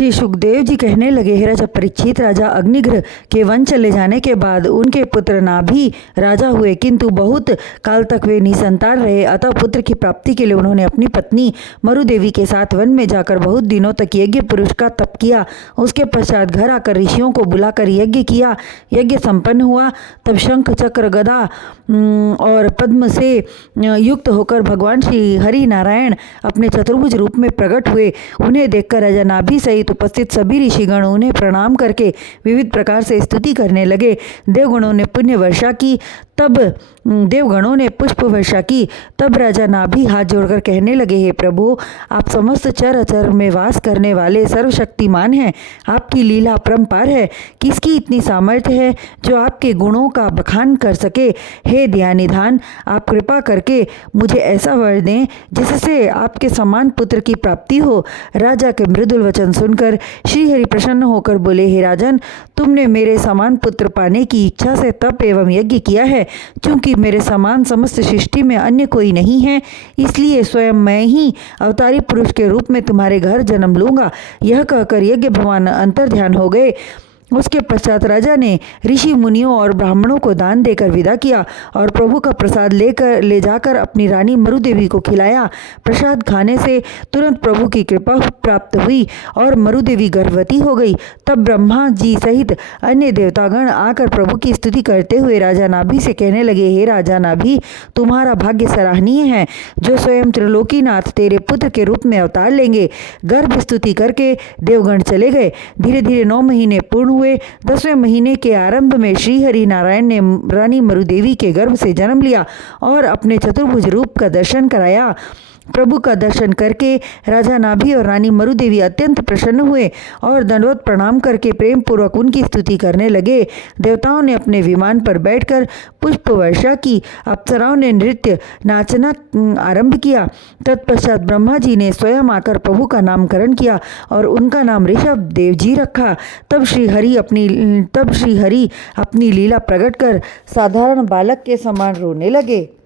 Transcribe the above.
श्री सुखदेव जी कहने लगे, हे राजा परीक्षित, राजा अग्निग्रह के वन चले जाने के बाद उनके पुत्र नाभि राजा हुए, किंतु बहुत काल तक वे निसंतान रहे। अतः पुत्र की प्राप्ति के लिए उन्होंने अपनी पत्नी मरुदेवी के साथ वन में जाकर बहुत दिनों तक यज्ञ पुरुष का तप किया। उसके पश्चात घर आकर ऋषियों को बुलाकर यज्ञ किया। यज्ञ संपन्न हुआ। तब शंख चक्र गदा और पद्म से युक्त होकर भगवान श्री हरि नारायण अपने चतुर्भुज रूप में प्रकट हुए। उन्हें देखकर राजा नाभि सहित उपस्थित सभी ऋषिगण उन्हें प्रणाम करके विविध प्रकार से स्तुति करने लगे। देवगणों ने पुष्प वर्षा की। तब राजा नाभि हाथ जोड़कर कहने लगे, हे प्रभु, आप समस्त चर अचर में वास करने वाले सर्वशक्तिमान हैं। आपकी लीला अपरंपार है। किसकी इतनी सामर्थ्य है जो आपके गुणों का बखान कर सके। हे दयानिधान, आप कृपा करके मुझे ऐसा वर दें जिससे आपके समान पुत्र की प्राप्ति हो। राजा के मृदुल वचन सुनकर श्रीहरि प्रसन्न होकर बोले, हे राजन, तुमने मेरे समान पुत्र पाने की इच्छा से तप एवं यज्ञ किया है। चूंकि मेरे समान समस्त सृष्टि में अन्य कोई नहीं है, इसलिए स्वयं मैं ही अवतारी पुरुष के रूप में तुम्हारे घर जन्म लूंगा। यह कहकर यज्ञ भगवान अंतर्ध्यान हो गए। उसके पश्चात राजा ने ऋषि मुनियों और ब्राह्मणों को दान देकर विदा किया और प्रभु का प्रसाद ले जाकर अपनी रानी मरुदेवी को खिलाया। प्रसाद खाने से तुरंत प्रभु की कृपा प्राप्त हुई और मरुदेवी गर्भवती हो गई। तब ब्रह्मा जी सहित अन्य देवतागण आकर प्रभु की स्तुति करते हुए राजा नाभि से कहने लगे, हे राजा नाभि, तुम्हारा भाग्य सराहनीय है जो स्वयं त्रिलोकीनाथ तेरे पुत्र के रूप में अवतार लेंगे। गर्भ स्तुति करके देवगण चले गए। धीरे धीरे 9 महीने पूर्ण हुए। 10वें महीने के आरंभ में श्री हरि नारायण ने रानी मरुदेवी के गर्भ से जन्म लिया और अपने चतुर्भुज रूप का दर्शन कराया। प्रभु का दर्शन करके राजा नाभि और रानी मरुदेवी अत्यंत प्रसन्न हुए और दंडवत प्रणाम करके प्रेम पूर्वक उनकी स्तुति करने लगे। देवताओं ने अपने विमान पर बैठकर पुष्प वर्षा की। अप्सराओं ने नृत्य नाचना आरंभ किया। तत्पश्चात ब्रह्मा जी ने स्वयं आकर प्रभु का नामकरण किया और उनका नाम ऋषभ देव जी रखा। तब श्री हरि अपनी लीला प्रकट कर साधारण बालक के समान रोने लगे।